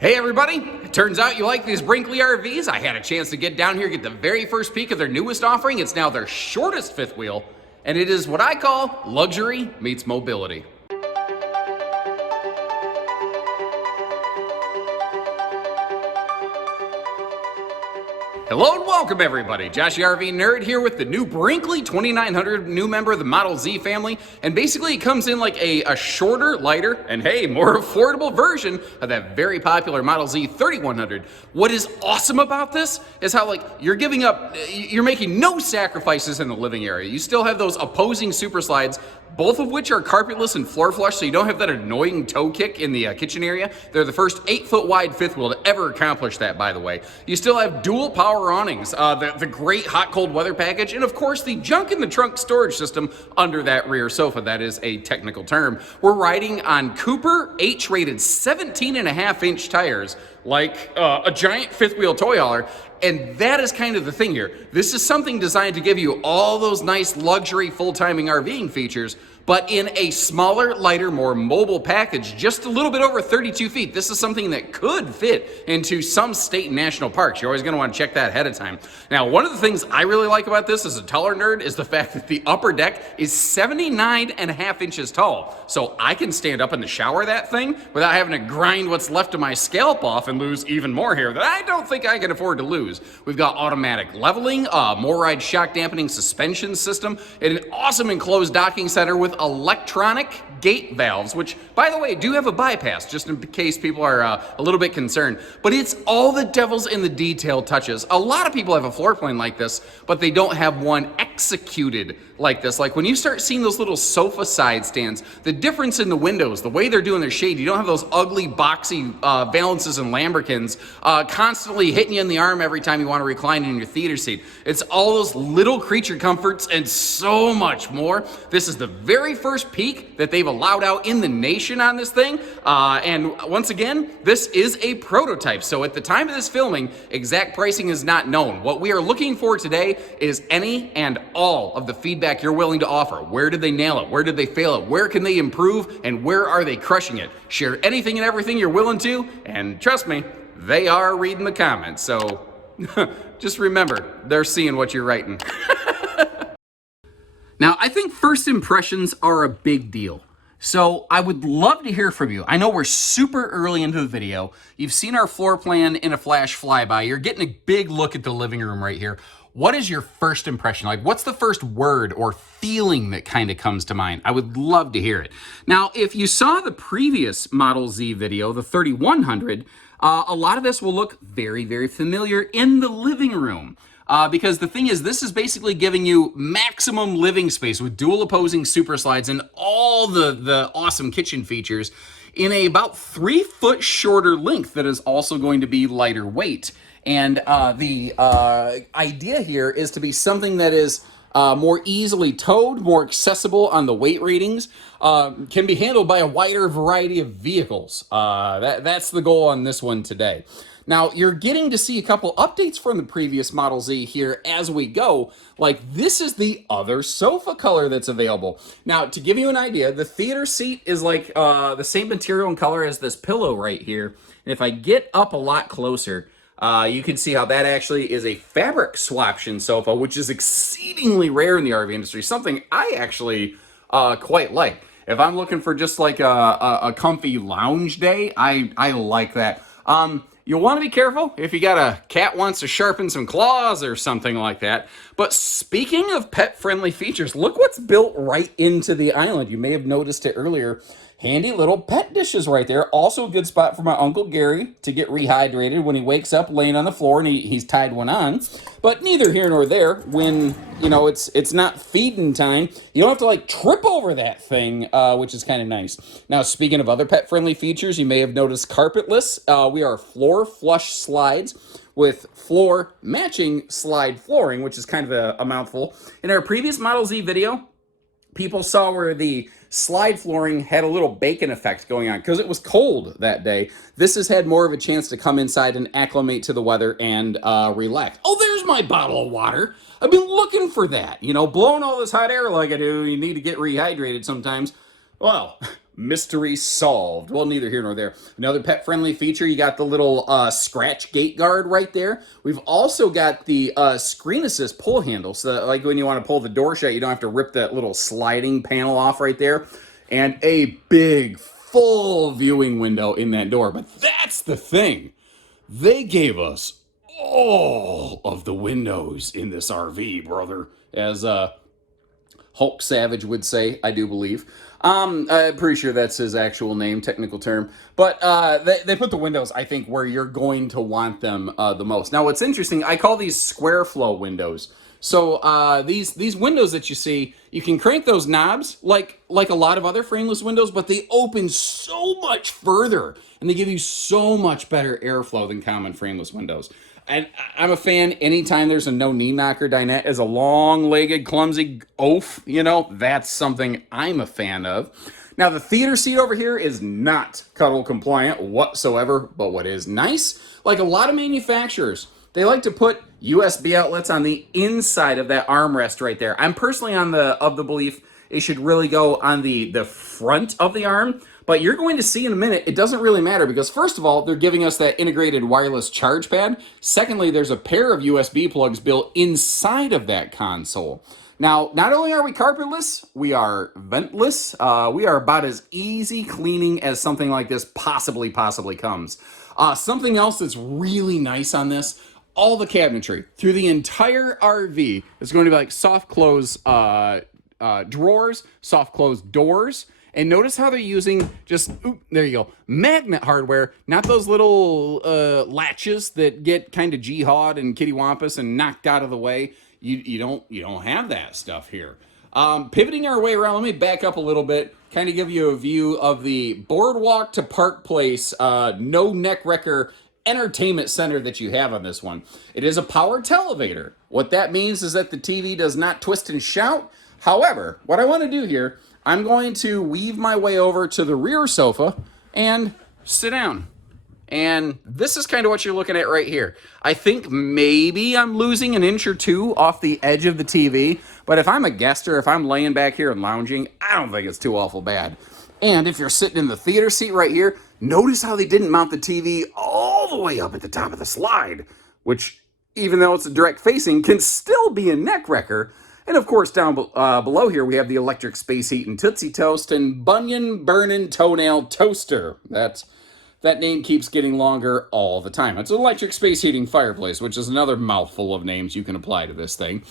Hey everybody, it turns out you like these Brinkley RVs. I had a chance to get down here, get the very first peek of their newest offering. It's now their shortest fifth wheel, and it is what I call luxury meets mobility. Hello and welcome everybody, Josh the RV Nerd here with the new Brinkley 2900, new member of the Model Z family, and basically it comes in like a shorter, lighter, and hey, more affordable version of that very popular Model Z 3100. What is awesome about this is how you're making no sacrifices in the living area. You still have those opposing super slides, both of which are carpetless and floor flush, so you don't have that annoying toe kick in the kitchen area. They're the first 8-foot wide fifth wheel to ever accomplish that, by the way. You still have dual power awnings, the great hot-cold weather package, and of course the junk in the trunk storage system under that rear sofa. That is a technical term. We're riding on Cooper H-rated 17.5-inch tires, like a giant fifth wheel toy hauler. And that is kind of the thing here. This is something designed to give you all those nice luxury full-timing RVing features, but in a smaller, lighter, more mobile package, just a little bit over 32 feet. This is something that could fit into some state and national parks. You're always gonna wanna check that ahead of time. Now, one of the things I really like about this as a taller nerd is the fact that the upper deck is 79.5 inches tall. So I can stand up in the shower that thing without having to grind what's left of my scalp off and lose even more hair that I don't think I can afford to lose. We've got automatic leveling, More Ride shock dampening suspension system, and an awesome enclosed docking center with electronic gate valves, which, by the way, do have a bypass, just in case people are a little bit concerned. But it's all the devil's in the detail touches. A lot of people have a floor plan like this, but they don't have one executed like this. Like when you start seeing those little sofa side stands, the difference in the windows, the way they're doing their shade, you don't have those ugly, boxy valances and lambrequins constantly hitting you in the arm every time you want to recline in your theater seat. It's all those little creature comforts and so much more. This is the very first peak that they've allowed out in the nation on this thing. And once again, this is a prototype. So at the time of this filming, exact pricing is not known. What we are looking for today is any and all of the feedback you're willing to offer. Where did they nail it? Where did they fail it? Where can they improve? And where are they crushing it? Share anything and everything you're willing to. And trust me, they are reading the comments. So just remember, they're seeing what you're writing. Now, I think first impressions are a big deal. So I would love to hear from you. I know we're super early into the video. You've seen our floor plan in a flash flyby. You're getting a big look at the living room right here. What is your first impression? Like, what's the first word or feeling that kind of comes to mind? I would love to hear it. Now, if you saw the previous Model Z video, the 3100, a lot of this will look very, very familiar in the living room. Because the thing is, this is basically giving you maximum living space with dual opposing super slides and all the awesome kitchen features in a about 3-foot shorter length that is also going to be lighter weight. And the idea here is to be something that is more easily towed, more accessible on the weight ratings, can be handled by a wider variety of vehicles. That's the goal on this one today. Now, you're getting to see a couple updates from the previous Model Z here as we go. Like, this is the other sofa color that's available. Now, to give you an idea, the theater seat is like the same material and color as this pillow right here. And if I get up a lot closer, you can see how that actually is a fabric swaption sofa, which is exceedingly rare in the RV industry, something I actually quite like. If I'm looking for just like a comfy lounge day, I like that. You'll want to be careful if you got a cat wants to sharpen some claws or something like that. But speaking of pet-friendly features, look what's built right into the island. You may have noticed it earlier. Handy little pet dishes right there. Also a good spot for my Uncle Gary to get rehydrated when he wakes up laying on the floor and he's tied one on. But neither here nor there. When, you know, it's not feeding time, you don't have to like trip over that thing, which is kind of nice. Now, speaking of other pet-friendly features, you may have noticed carpetless. We are floor flush slides with floor matching slide flooring, which is kind of a mouthful. In our previous Model Z video, people saw where the slide flooring had a little bacon effect going on because it was cold that day. This has had more of a chance to come inside and acclimate to the weather and relax. Oh, there's my bottle of water. I've been looking for that. You know, blowing all this hot air like I do, you need to get rehydrated sometimes. Well, mystery solved. Well, neither here nor there. Another pet-friendly feature, you got the little scratch gate guard right there. We've also got the screen assist pull handle, so that, like when you want to pull the door shut, you don't have to rip that little sliding panel off right there. And a big, full viewing window in that door. But that's the thing. They gave us all of the windows in this RV, brother. As Hulk Savage would say, I do believe. I'm pretty sure that's his actual name, technical term. But they put the windows, I think, where you're going to want them the most. Now, what's interesting, I call these square flow windows. So these windows that you see, you can crank those knobs like a lot of other frameless windows, but they open so much further, and they give you so much better airflow than common frameless windows. And I'm a fan anytime there's a no knee knocker dinette as a long-legged, clumsy oaf, you know, that's something I'm a fan of. Now, the theater seat over here is not cuddle compliant whatsoever, but what is nice, like a lot of manufacturers, they like to put USB outlets on the inside of that armrest right there. I'm personally of the belief it should really go on the front of the arm. But you're going to see in a minute, it doesn't really matter because first of all, they're giving us that integrated wireless charge pad. Secondly, there's a pair of USB plugs built inside of that console. Now, not only are we carpetless, we are ventless. We are about as easy cleaning as something like this possibly comes. Something else that's really nice on this, all the cabinetry through the entire RV is going to be like soft close drawers, soft close doors. And notice how they're using just, there you go, magnet hardware, not those little latches that get kind of jihad and kittywampus and knocked out of the way. You don't have that stuff here. Pivoting our way around, let me back up a little bit, kind of give you a view of the Boardwalk to Park Place no neck wrecker entertainment center that you have on this one. It is a power televator. What that means is that the TV does not twist and shout. However, what I want to do here, I'm going to weave my way over to the rear sofa and sit down. And this is kind of what you're looking at right here. I think maybe I'm losing an inch or two off the edge of the TV, but if I'm a guest or if I'm laying back here and lounging, I don't think it's too awful bad. And if you're sitting in the theater seat right here, notice how they didn't mount the TV all the way up at the top of the slide, which, even though it's a direct facing, can still be a neck wrecker. And of course, down below here, we have the electric space heat and Tootsie Toast and Bunion Burnin' Toenail Toaster. That name keeps getting longer all the time. It's an electric space heating fireplace, which is another mouthful of names you can apply to this thing.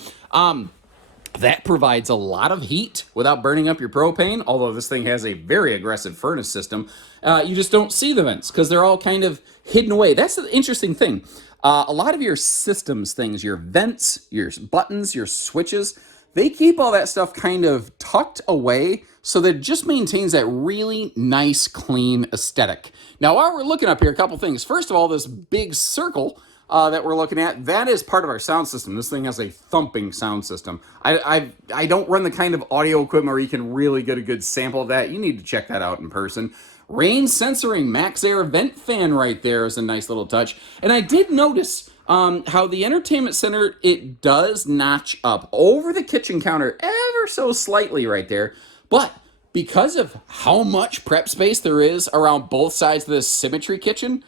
That provides a lot of heat without burning up your propane, although this thing has a very aggressive furnace system. You just don't see the vents because they're all kind of hidden away. That's the interesting thing. A lot of your systems things, your vents, your buttons, your switches, they keep all that stuff kind of tucked away so that it just maintains that really nice, clean aesthetic. Now, while we're looking up here, a couple things. First of all, this big circle that we're looking at, that is part of our sound system. This thing has a thumping sound system. I don't run the kind of audio equipment where you can really get a good sample of that. You need to check that out in person. Rain censoring max air vent fan right there is a nice little touch. And I did notice how the entertainment center, it does notch up over the kitchen counter ever so slightly right there. But because of how much prep space there is around both sides of this symmetry kitchen,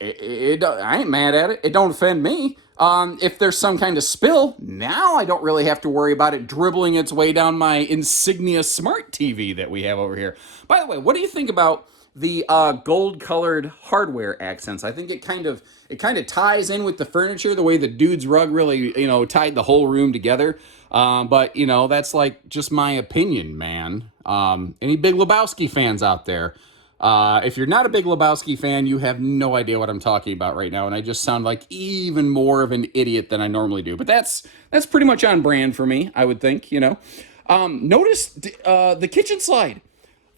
I ain't mad at it. It don't offend me. If there's some kind of spill, now I don't really have to worry about it dribbling its way down my Insignia smart TV that we have over here. By the way, what do you think about the gold-colored hardware accents? I think it kind of ties in with the furniture, the way the dude's rug really, tied the whole room together. But, that's like just my opinion, man. Any Big Lebowski fans out there? If you're not a Big Lebowski fan, you have no idea what I'm talking about right now, and I just sound like even more of an idiot than I normally do. But that's pretty much on brand for me, I would think, Notice the kitchen slide.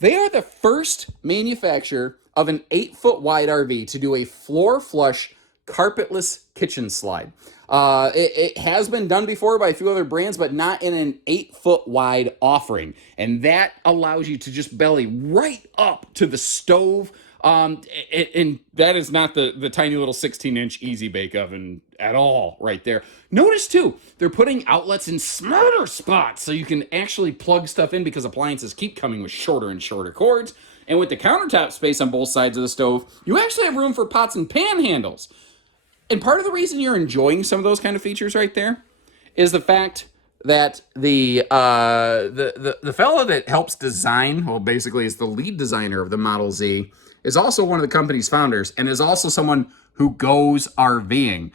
They are the first manufacturer of an 8-foot wide RV to do a floor flush carpetless kitchen slide. It has been done before by a few other brands, but not in an 8-foot wide offering. And that allows you to just belly right up to the stove. And that is not the tiny little 16-inch Easy Bake Oven at all right there. Notice, too, they're putting outlets in smarter spots so you can actually plug stuff in because appliances keep coming with shorter and shorter cords. And with the countertop space on both sides of the stove, you actually have room for pots and pan handles. And part of the reason you're enjoying some of those kind of features right there is the fact that the fellow that helps design, well, basically is the lead designer of the Model Z, is also one of the company's founders and is also someone who goes RVing.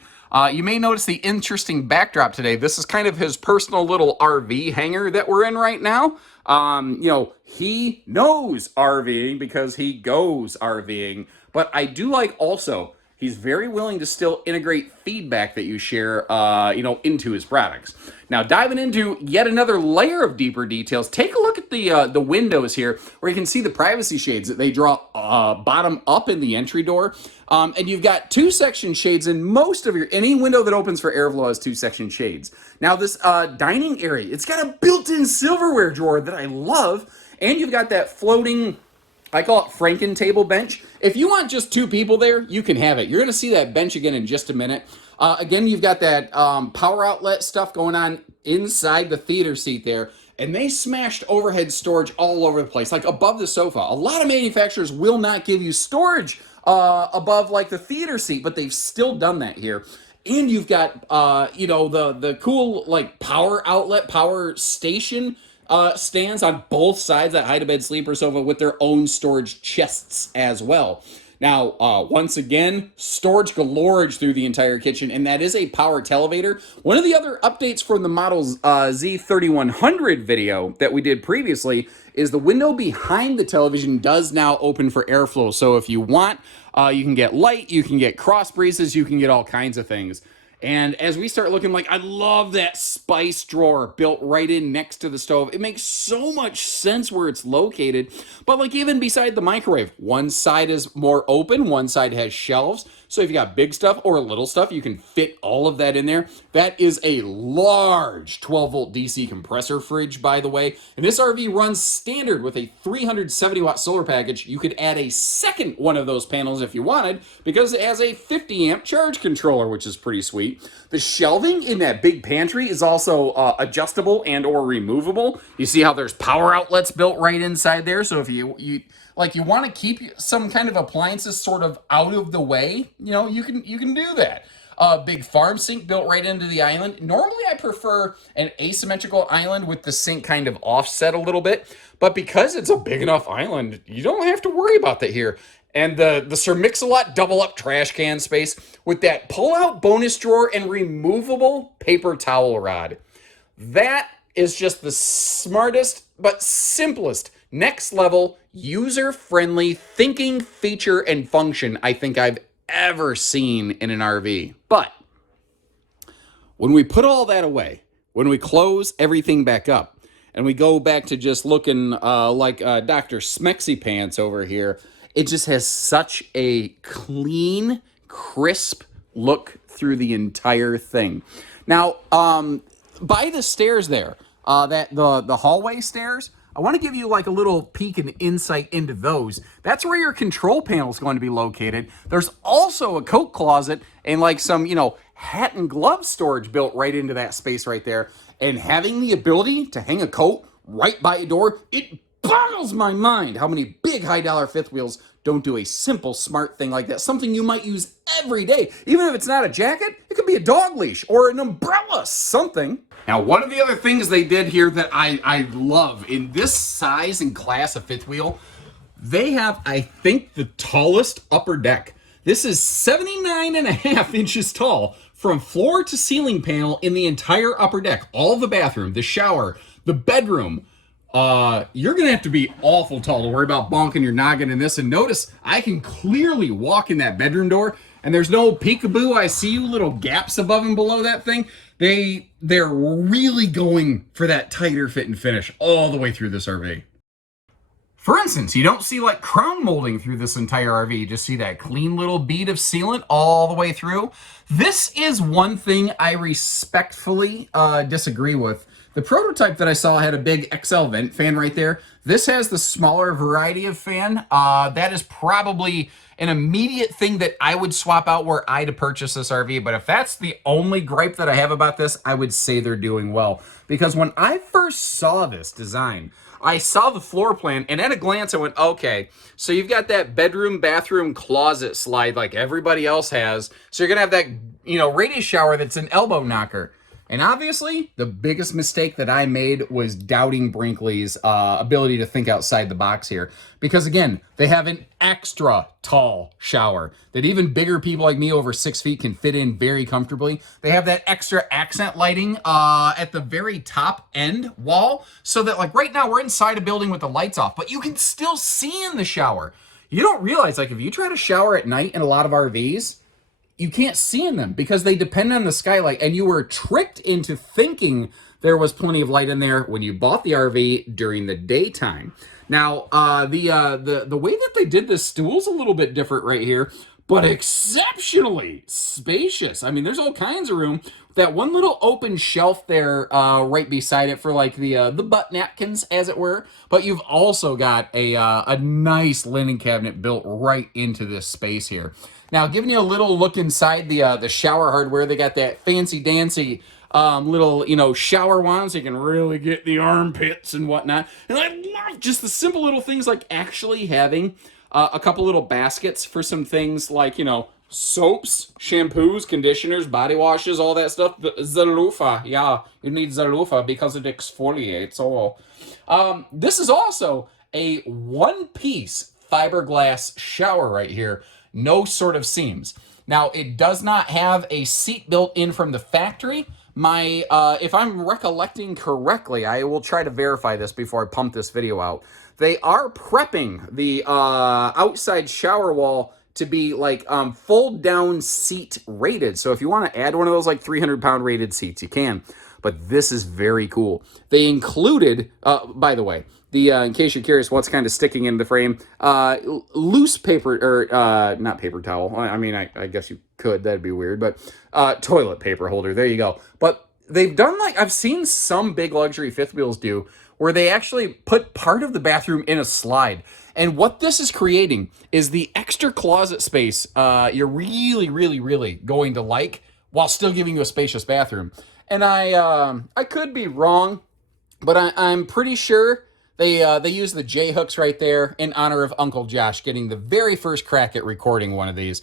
You may notice the interesting backdrop today. This is kind of his personal little RV hangar that we're in right now. You know, he knows RVing because he goes RVing, but I do like also he's very willing to still integrate feedback that you share, you know, into his products. Now, diving into yet another layer of deeper details, take a look at the windows here, where you can see the privacy shades that they draw bottom up in the entry door. And you've got 2-section shades in most of any window that opens for airflow has 2-section shades. Now, this dining area, it's got a built-in silverware drawer that I love, and you've got that floating, I call it Franken table bench. If you want just 2 people there, you can have it. You're going to see that bench again in just a minute. Again, you've got that power outlet stuff going on inside the theater seat there. And they smashed overhead storage all over the place, like above the sofa. A lot of manufacturers will not give you storage above like the theater seat, but they've still done that here. And you've got, you know, the cool like power outlet, power station stands on both sides of that hide-to-bed sleeper sofa with their own storage chests as well. Now, once again, storage galore through the entire kitchen, and that is a power televator. One of the other updates from the Model's Z3100 video that we did previously is the window behind the television does now open for airflow. So if you want, you can get light, you can get cross breezes, you can get all kinds of things. And as we start looking, like, I love that spice drawer built right in next to the stove. It makes so much sense where it's located. But like even beside the microwave, one side is more open, one side has shelves. So if you got big stuff or little stuff, you can fit all of that in there. That is a large 12-volt DC compressor fridge, by the way. And this RV runs standard with a 370-watt solar package. You could add a second one of those panels if you wanted, because it has a 50-amp charge controller, which is pretty sweet. The shelving in that big pantry is also adjustable and or removable. You see how there's power outlets built right inside there. So if you want to keep some kind of appliances sort of out of the way, you know, you can do that. Big farm sink built right into the island. Normally I prefer an asymmetrical island with the sink kind of offset a little bit, but because it's a big enough island, you don't have to worry about that here. And the Sir Mix-a-Lot double-up trash can space with that pull-out bonus drawer and removable paper towel rod. That is just the smartest but simplest, next-level, user-friendly thinking feature and function I think I've ever seen in an RV. But when we put all that away, when we close everything back up, and we go back to just looking like Dr. Smexy Pants over here, it just has such a clean, crisp look through the entire thing. Now, by the stairs there, the hallway stairs, I want to give you like a little peek and insight into those. That's where your control panel is going to be located. There's also a coat closet and like some, you know, hat and glove storage built right into that space right there. And having the ability to hang a coat right by a door, it boggles my mind how many big high-dollar fifth wheels don't do a simple, smart thing like that. Something you might use every day. Even if it's not a jacket, it could be a dog leash or an umbrella, something. Now, one of the other things they did here that I love, in this size and class of fifth wheel, they have, I think, the tallest upper deck. This is 79.5 inches tall from floor to ceiling panel in the entire upper deck. All the bathroom, the shower, the bedroom. You're going to have to be awful tall to worry about bonking your noggin in this. And notice, I can clearly walk in that bedroom door, and there's no peekaboo, I see you little gaps above and below that thing. They're really going for that tighter fit and finish all the way through this RV. For instance, you don't see like crown molding through this entire RV. You just see that clean little bead of sealant all the way through. This is one thing I respectfully disagree with. The prototype that I saw had a big XL vent fan right there. This has the smaller variety of fan. That is probably an immediate thing that I would swap out were I to purchase this RV. But if that's the only gripe that I have about this, I would say they're doing well. Because when I first saw this design, I saw the floor plan, and at a glance I went, okay, so you've got that bedroom, bathroom, closet slide like everybody else has. So you're going to have that, radius shower that's an elbow knocker. And obviously, the biggest mistake that I made was doubting Brinkley's ability to think outside the box here. Because again, they have an extra tall shower that even bigger people like me over 6 feet can fit in very comfortably. They have that extra accent lighting at the very top end wall. So that like right now we're inside a building with the lights off, but you can still see in the shower. You don't realize like if you try to shower at night in a lot of RVs, you can't see in them because they depend on the skylight, and you were tricked into thinking there was plenty of light in there when you bought the RV during the daytime. Now, the way that they did this stool's a little bit different right here, but exceptionally spacious. I mean, there's all kinds of room. That one little open shelf there right beside it for like the butt napkins, as it were. But you've also got a nice linen cabinet built right into this space here. Now, giving you a little look inside the shower hardware, they got that fancy-dancy little, shower wand so you can really get the armpits and whatnot. And I love just the simple little things like actually having a couple little baskets for some things like, soaps, shampoos, conditioners, body washes, all that stuff. The loofah, yeah, you need the loofah because it exfoliates. This is also a one-piece fiberglass shower right here. No sort of seams. Now, it does not have a seat built in from the factory. If I'm recollecting correctly, I will try to verify this before I pump this video out. They are prepping the outside shower wall to be like fold down seat rated. So if you want to add one of those like 300-pound rated seats, you can. But this is very cool. They included, by the way, in case you're curious what's kind of sticking in the frame, loose paper, or not paper towel. I mean, I guess you could, that'd be weird, but toilet paper holder, there you go. But they've done like, I've seen some big luxury fifth wheels do, where they actually put part of the bathroom in a slide. And what this is creating is the extra closet space you're really, really, really going to like, while still giving you a spacious bathroom. And I could be wrong, but I'm pretty sure they use the J-hooks right there in honor of Uncle Josh getting the very first crack at recording one of these.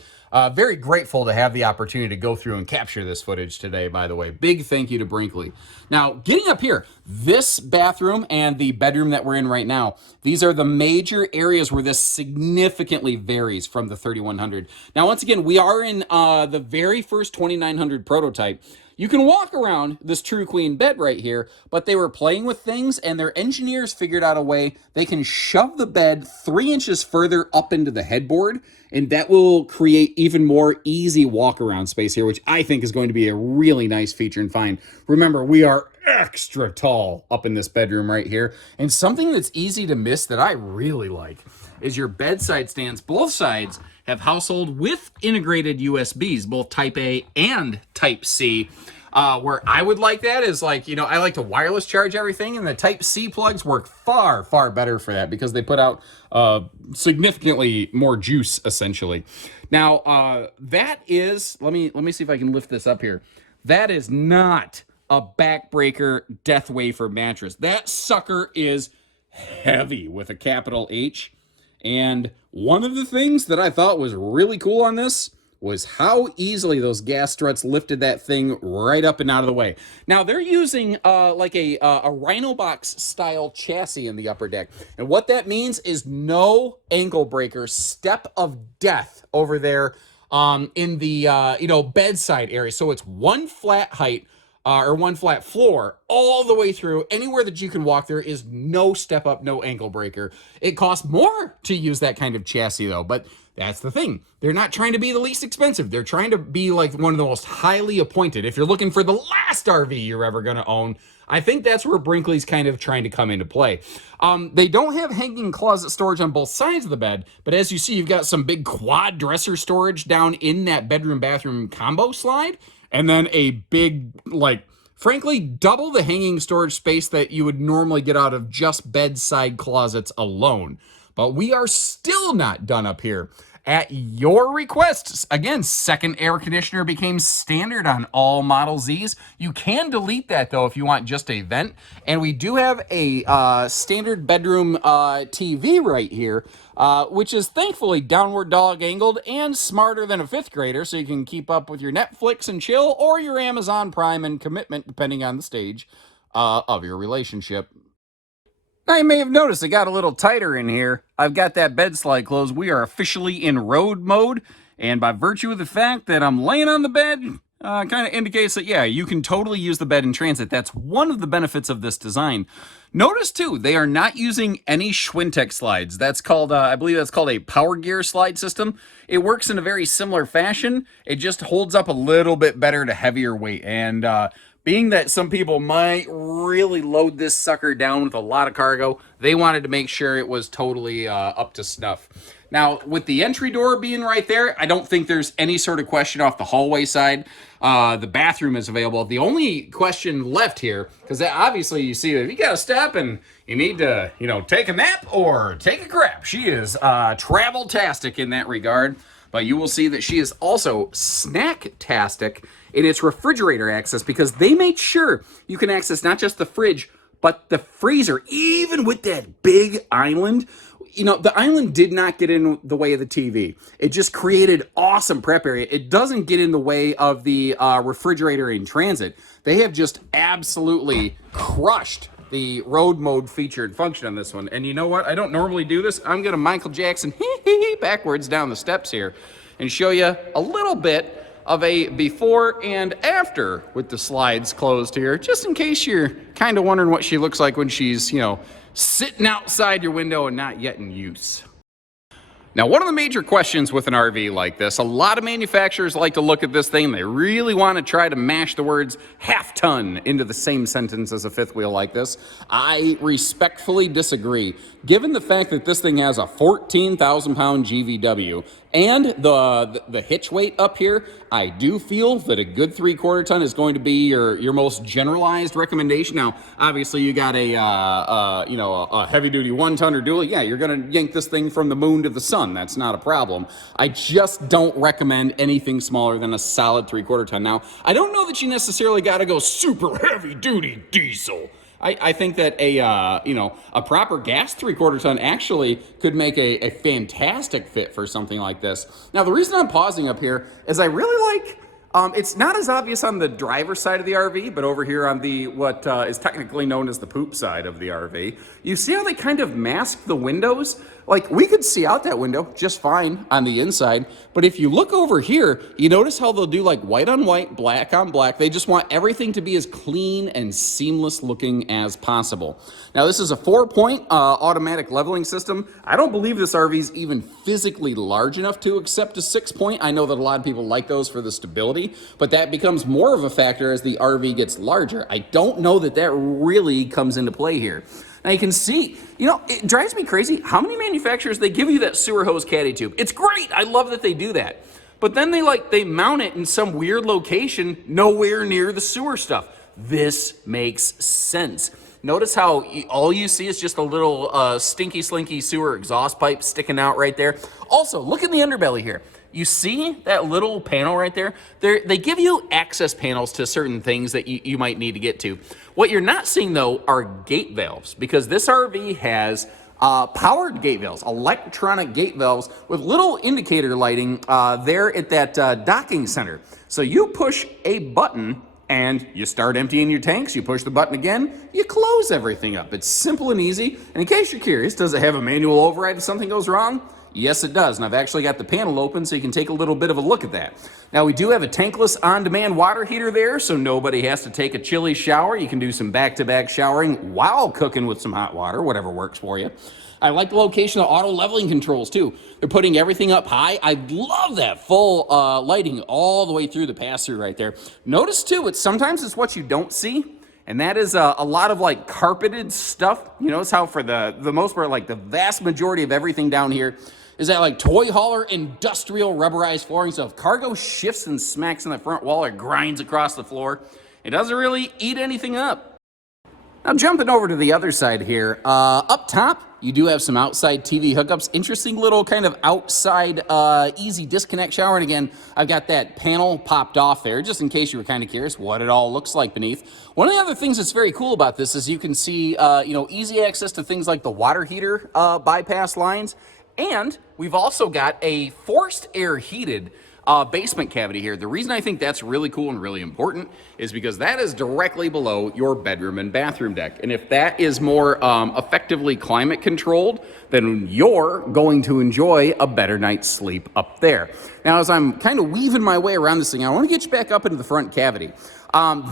Very grateful to have the opportunity to go through and capture this footage today, by the way. Big thank you to Brinkley. Now, getting up here, this bathroom and the bedroom that we're in right now, these are the major areas where this significantly varies from the 3100. Now, once again, we are in the very first 2900 prototype. You can walk around this True Queen bed right here, but they were playing with things and their engineers figured out a way they can shove the bed 3 inches further up into the headboard, and that will create even more easy walk around space here, which I think is going to be a really nice feature and find. Remember, we are extra tall up in this bedroom right here, and something that's easy to miss that I really like is your bedside stands. Both sides have household with integrated USBs, both Type A and Type C. Where I would like that is like, I like to wireless charge everything, and the Type C plugs work far, far better for that because they put out significantly more juice, essentially. Now, that is, let me see if I can lift this up here. That is not a backbreaker death wafer mattress. That sucker is heavy with a capital H. And one of the things that I thought was really cool on this was how easily those gas struts lifted that thing right up and out of the way. Now, they're using like a Rhino Box style chassis in the upper deck. And what that means is no ankle breaker, step of death over there in the bedside area. So it's one flat height, or one flat floor all the way through. Anywhere that you can walk, there is no step up, no ankle breaker. It costs more to use that kind of chassis though, but that's the thing. They're not trying to be the least expensive. They're trying to be like one of the most highly appointed. If you're looking for the last RV you're ever going to own, I think that's where Brinkley's kind of trying to come into play. They don't have hanging closet storage on both sides of the bed, but as you see, you've got some big quad dresser storage down in that bedroom-bathroom combo slide, and then a big, like, frankly, double the hanging storage space that you would normally get out of just bedside closets alone. But we are still not done up here. At your request, again, second air conditioner became standard on all Model Zs. You can delete that though if you want just a vent. And we do have a standard bedroom TV right here, which is thankfully downward dog angled and smarter than a fifth grader, so you can keep up with your Netflix and chill or your Amazon Prime and commitment, depending on the stage of your relationship. Now, you may have noticed it got a little tighter in here. I've got that bed slide closed. We are officially in road mode, and by virtue of the fact that I'm laying on the bed, kind of indicates that, yeah, you can totally use the bed in transit. That's one of the benefits of this design. Notice, too, they are not using any Schwintek slides. That's called, I believe that's called a power gear slide system. It works in a very similar fashion. It just holds up a little bit better to heavier weight, and being that some people might really load this sucker down with a lot of cargo, they wanted to make sure it was totally up to snuff. Now, with the entry door being right there, I don't think there's any sort of question off the hallway side. The bathroom is available. The only question left here, because obviously you see if you got to step and you need to, take a nap or take a crap. She is travel-tastic in that regard. But you will see that she is also snack-tastic in its refrigerator access, because they made sure you can access not just the fridge, but the freezer, even with that big island. The island did not get in the way of the TV. It just created awesome prep area. It doesn't get in the way of the refrigerator in transit. They have just absolutely crushed the road mode feature and function on this one. And you know what? I don't normally do this. I'm going to Michael Jackson backwards down the steps here and show you a little bit of a before and after with the slides closed here, just in case you're kind of wondering what she looks like when she's, sitting outside your window and not yet in use. Now, one of the major questions with an RV like this, a lot of manufacturers like to look at this thing, they really want to try to mash the words half ton into the same sentence as a fifth wheel like this. I respectfully disagree. Given the fact that this thing has a 14,000 pound GVW and the hitch weight up here, I do feel that a good 3/4 ton is going to be your most generalized recommendation. Now, obviously, you got a heavy duty 1 ton or dually. Yeah, you're going to yank this thing from the moon to the sun. That's not a problem. I just don't recommend anything smaller than a solid 3/4 ton. Now, I don't know that you necessarily got to go super heavy duty diesel. I think that a proper gas 3/4 ton actually could make a fantastic fit for something like this. Now, the reason I'm pausing up here is I really like, it's not as obvious on the driver's side of the RV, but over here on the what is technically known as the poop side of the RV, you see how they kind of mask the windows? Like, we could see out that window just fine on the inside, but if you look over here, you notice how they'll do like white on white, black on black. They just want everything to be as clean and seamless looking as possible. Now, this is a 4-point automatic leveling system. I don't believe this RV is even physically large enough to accept a 6-point. I know that a lot of people like those for the stability, but that becomes more of a factor as the RV gets larger. I don't know that that really comes into play here. Now you can see, it drives me crazy how many manufacturers, they give you that sewer hose caddy tube. It's great. I love that they do that. But then they mount it in some weird location nowhere near the sewer stuff. This makes sense. Notice how all you see is just a little stinky slinky sewer exhaust pipe sticking out right there. Also, look at the underbelly here. You see that little panel right there? They give you access panels to certain things that you might need to get to. What you're not seeing, though, are gate valves, because this RV has powered gate valves, electronic gate valves with little indicator lighting there at that docking center. So you push a button and you start emptying your tanks, you push the button again, you close everything up. It's simple and easy. And in case you're curious, does it have a manual override if something goes wrong? Yes, it does, and I've actually got the panel open so you can take a little bit of a look at that. Now, we do have a tankless on-demand water heater there, so nobody has to take a chilly shower. You can do some back-to-back showering while cooking with some hot water, whatever works for you. I like the location of auto leveling controls, too. They're putting everything up high. I love that full lighting all the way through the pass-through right there. Notice, too, sometimes it's what you don't see. And that is a lot of like carpeted stuff. You notice how for the most part, like the vast majority of everything down here is that like toy hauler industrial rubberized flooring. So if cargo shifts and smacks in the front wall or grinds across the floor, it doesn't really eat anything up. Now jumping over to the other side here, up top, you do have some outside TV hookups. Interesting little kind of outside easy disconnect shower. And again, I've got that panel popped off there, just in case you were kind of curious what it all looks like beneath. One of the other things that's very cool about this is you can see, easy access to things like the water heater bypass lines. And we've also got a forced air heated basement cavity here. The reason I think that's really cool and really important is because that is directly below your bedroom and bathroom deck. And if that is more effectively climate controlled, then you're going to enjoy a better night's sleep up there. Now, as I'm kind of weaving my way around this thing, I want to get you back up into the front cavity.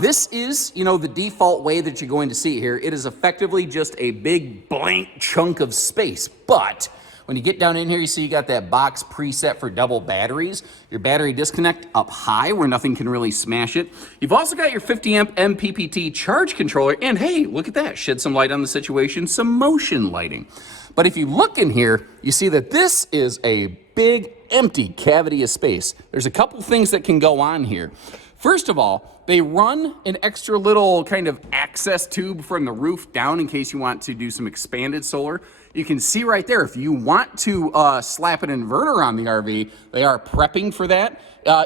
This is, the default way that you're going to see it here. It is effectively just a big blank chunk of space, but when you get down in here, you see you got that box preset for double batteries. Your battery disconnect up high where nothing can really smash it. You've also got your 50 amp MPPT charge controller. And hey, look at that. Shed some light on the situation, some motion lighting. But if you look in here, you see that this is a big empty cavity of space. There's a couple things that can go on here. First of all, they run an extra little kind of access tube from the roof down in case you want to do some expanded solar. You can see right there, if you want to slap an inverter on the RV, they are prepping for that.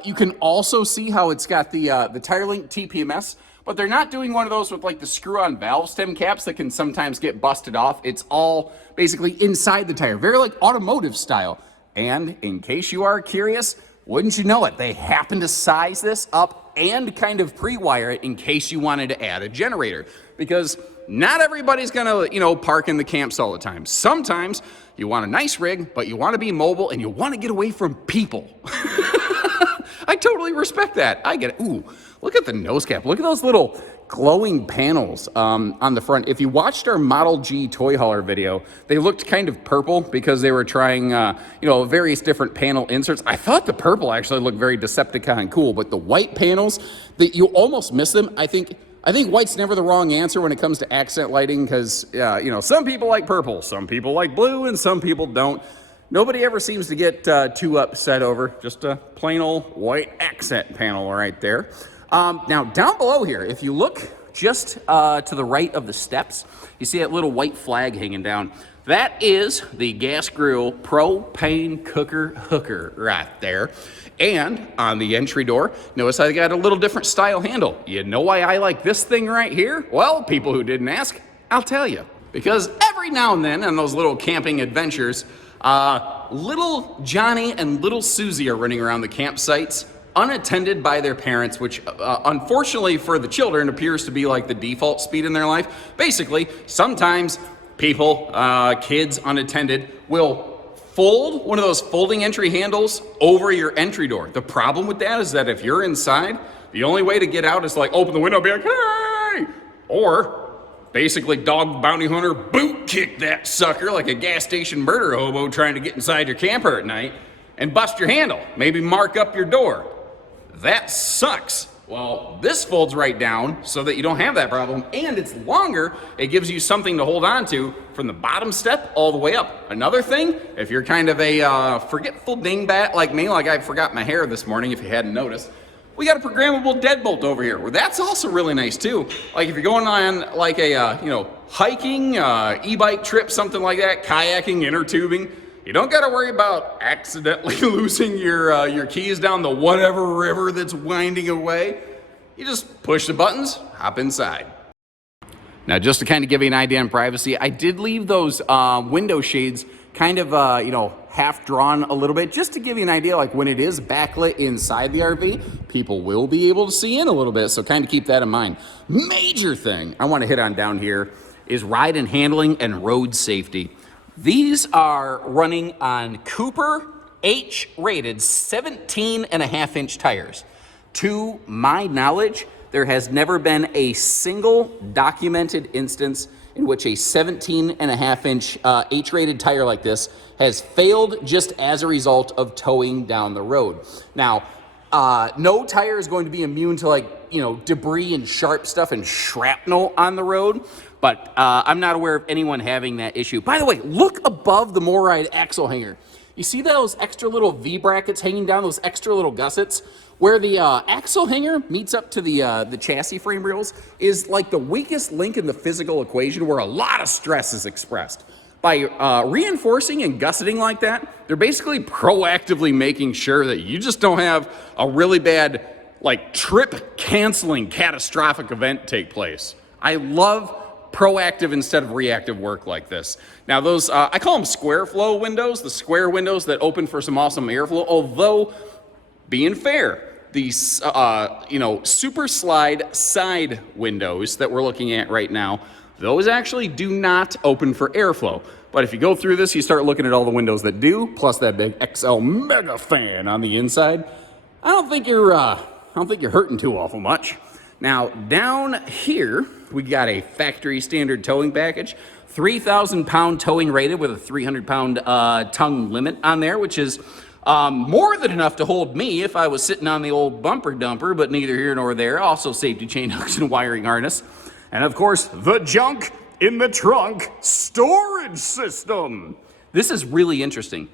You can also see how it's got the TireLink TPMS, but they're not doing one of those with like the screw-on valve stem caps that can sometimes get busted off. It's all basically inside the tire, very like automotive style. And in case you are curious, wouldn't you know it, they happen to size this up and kind of pre-wire it in case you wanted to add a generator. Because not everybody's gonna, park in the camps all the time. Sometimes you want a nice rig, but you want to be mobile and you want to get away from people. I totally respect that. I get it. Ooh, look at the nose cap. Look at those little glowing panels on the front. If you watched our Model G toy hauler video, they looked kind of purple because they were trying, various different panel inserts. I thought the purple actually looked very Decepticon cool, but the white panels, that you almost miss them. I think white's never the wrong answer when it comes to accent lighting because, some people like purple, some people like blue, and some people don't. Nobody ever seems to get too upset over just a plain old white accent panel right there. Now, down below here, if you look just to the right of the steps, you see that little white flag hanging down. That is the gas grill propane cooker hooker right there. And on the entry door, notice I got a little different style handle. You know why I like this thing right here? Well, people who didn't ask, I'll tell you. Because every now and then on those little camping adventures, little Johnny and little Susie are running around the campsites unattended by their parents, which unfortunately for the children appears to be like the default speed in their life. Basically, sometimes people, kids unattended, will fold one of those folding entry handles over your entry door. The problem with that is that if you're inside, the only way to get out is to like open the window and be like, hey! Or basically dog bounty hunter boot kick that sucker like a gas station murder hobo trying to get inside your camper at night and bust your handle, maybe mark up your door. That sucks. Well, this folds right down so that you don't have that problem, and it's longer. It gives you something to hold on to from the bottom step all the way up. Another thing, if you're kind of a forgetful dingbat like me, like I forgot my hair this morning if you hadn't noticed, we got a programmable deadbolt over here, where that's also really nice too. Like if you're going on like a, hiking, e-bike trip, something like that, kayaking, inner tubing, you don't got to worry about accidentally losing your keys down the whatever river that's winding away. You just push the buttons, hop inside. Now, just to kind of give you an idea on privacy, I did leave those window shades kind of, half drawn a little bit, just to give you an idea, like when it is backlit inside the RV, people will be able to see in a little bit, so kind of keep that in mind. Major thing I want to hit on down here is ride and handling and road safety. These are running on Cooper H-rated 17.5-inch tires. To my knowledge, there has never been a single documented instance in which a 17.5-inch H-rated tire like this has failed just as a result of towing down the road. Now, no tire is going to be immune to debris and sharp stuff and shrapnel on the road, but I'm not aware of anyone having that issue. By the way, look above the More axle hanger. You see those extra little V-brackets hanging down, those extra little gussets? Where the axle hanger meets up to the chassis frame rails is like the weakest link in the physical equation where a lot of stress is expressed. By reinforcing and gusseting like that, they're basically proactively making sure that you just don't have a really bad, like, trip canceling catastrophic event take place. I love proactive instead of reactive work like this. Now those, I call them square flow windows, the square windows that open for some awesome airflow, although being fair, these, super slide side windows that we're looking at right now, those actually do not open for airflow. But if you go through this, you start looking at all the windows that do, plus that big XL mega fan on the inside. I don't think you're hurting too awful much. Now down here, we got a factory standard towing package, 3,000 pound towing rated with a 300 pound tongue limit on there, which is more than enough to hold me if I was sitting on the old bumper dumper, but neither here nor there. Also safety chain hooks and wiring harness. And of course, the junk in the trunk storage system. This is really interesting.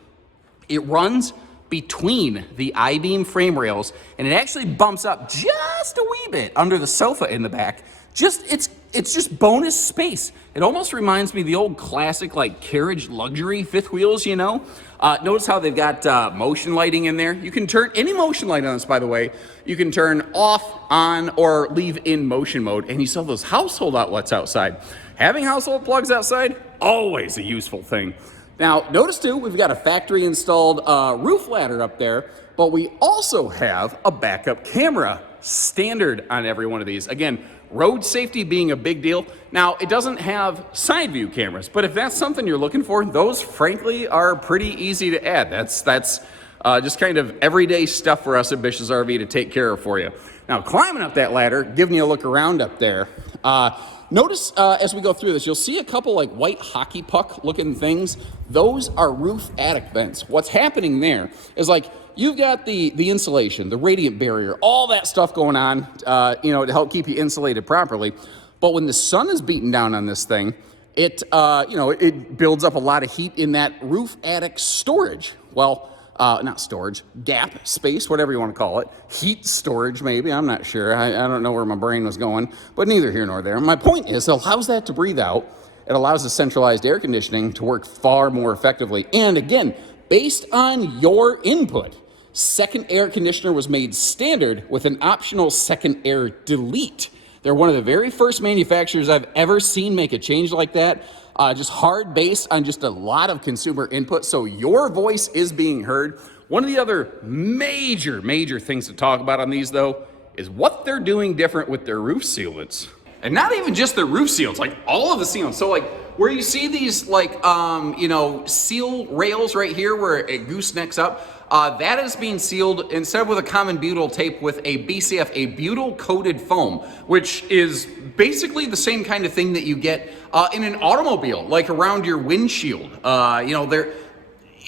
It runs between the I-beam frame rails, and it actually bumps up just a wee bit under the sofa in the back. It's just bonus space. It almost reminds me of the old classic like carriage luxury fifth wheels, you know? Notice how they've got motion lighting in there. You can turn any motion light on this, by the way. You can turn off, on, or leave in motion mode, and you still have those household outlets outside. Having household plugs outside, always a useful thing. Now, notice too, we've got a factory installed roof ladder up there, but we also have a backup camera standard on every one of these. Again, road safety being a big deal. Now, it doesn't have side view cameras, but if that's something you're looking for, those frankly are pretty easy to add. That's just kind of everyday stuff for us at Bish's RV to take care of for you. Now, climbing up that ladder, giving you a look around up there, notice as we go through this, you'll see a couple like white hockey puck looking things. Those are roof attic vents. What's happening there is like you've got the insulation, the radiant barrier, all that stuff going on, to help keep you insulated properly. But when the sun is beating down on this thing, it builds up a lot of heat in that roof attic storage. Well, not storage, gap space, whatever you want to call it. Heat storage, maybe, I'm not sure. I don't know where my brain was going, but neither here nor there. My point is, it allows that to breathe out. It allows the centralized air conditioning to work far more effectively. And again, based on your input, second air conditioner was made standard with an optional second air delete. They're one of the very first manufacturers I've ever seen make a change like that. Just hard based on just a lot of consumer input, so your voice is being heard. One of the other major things to talk about on these, though, is what they're doing different with their roof sealants. And not even just their roof sealants, like all of the sealants. So like where you see these like, seal rails right here where it goosenecks up, that is being sealed instead of with a common butyl tape with a BCF, a butyl coated foam, which is basically the same kind of thing that you get in an automobile, like around your windshield.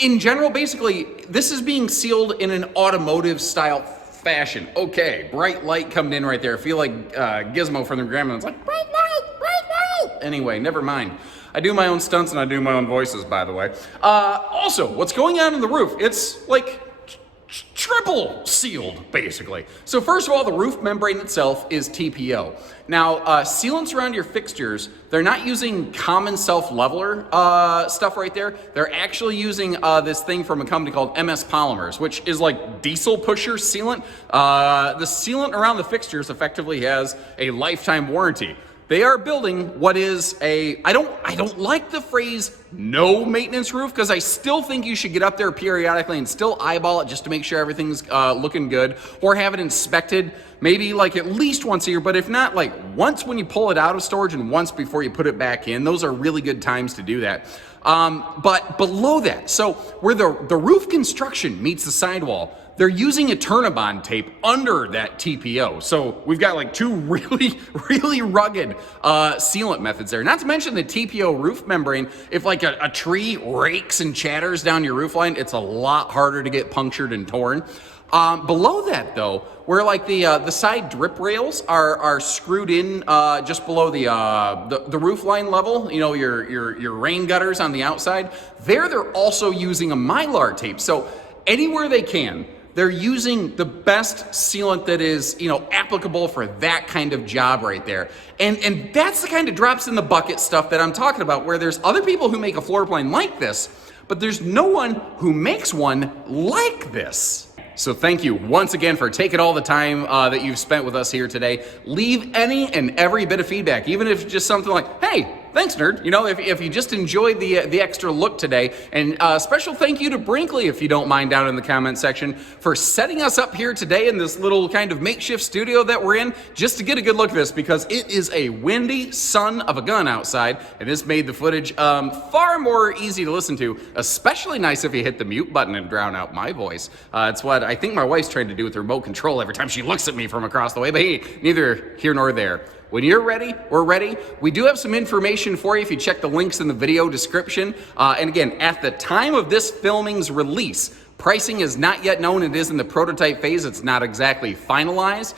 In general, basically, this is being sealed in an automotive style fashion. Okay, bright light coming in right there. I feel like Gizmo from the Gremlins, like, bright light, bright light. Anyway, never mind. I do my own stunts and I do my own voices, by the way. Also, what's going on in the roof? It's like triple sealed, basically. So first of all, the roof membrane itself is TPO. Now, sealants around your fixtures, they're not using common self-leveler stuff right there. They're actually using this thing from a company called MS Polymers, which is like diesel pusher sealant. The sealant around the fixtures effectively has a lifetime warranty. They are building what is I don't like the phrase no maintenance roof, because I still think you should get up there periodically and still eyeball it just to make sure everything's looking good, or have it inspected maybe like at least once a year, but if not, like once when you pull it out of storage and once before you put it back in. Those are really good times to do that. But below that, so where the roof construction meets the sidewall, they're using a Turnabond tape under that TPO. So we've got like two really rugged sealant methods there. Not to mention the TPO roof membrane. If like a tree rakes and chatters down your roof line, it's a lot harder to get punctured and torn. Below that though, where like the side drip rails are screwed in just below the roof line level, your rain gutters on the outside, they're also using a Mylar tape. So anywhere they can, They're using the best sealant that is, applicable for that kind of job right there. And that's the kind of drops in the bucket stuff that I'm talking about, where there's other people who make a floor plan like this, but there's no one who makes one like this. So thank you once again for taking all the time that you've spent with us here today. Leave any and every bit of feedback, even if it's just something like, hey, thanks, nerd. If you just enjoyed the extra look today. And special thank you to Brinkley, if you don't mind, down in the comment section for setting us up here today in this little kind of makeshift studio that we're in, just to get a good look at this, because it is a windy son of a gun outside, and this made the footage far more easy to listen to, especially nice if you hit the mute button and drown out my voice. It's what I think my wife's trying to do with the remote control every time she looks at me from across the way, but hey, neither here nor there. When you're ready, we're ready. We do have some information for you if you check the links in the video description. And again, at the time of this filming's release, pricing is not yet known. It is in the prototype phase. It's not exactly finalized.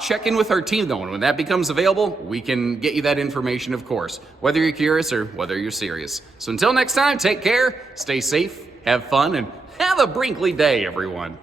Check in with our team though, and when that becomes available, we can get you that information, of course, whether you're curious or whether you're serious. So until next time, take care, stay safe, have fun, and have a Brinkley day, everyone.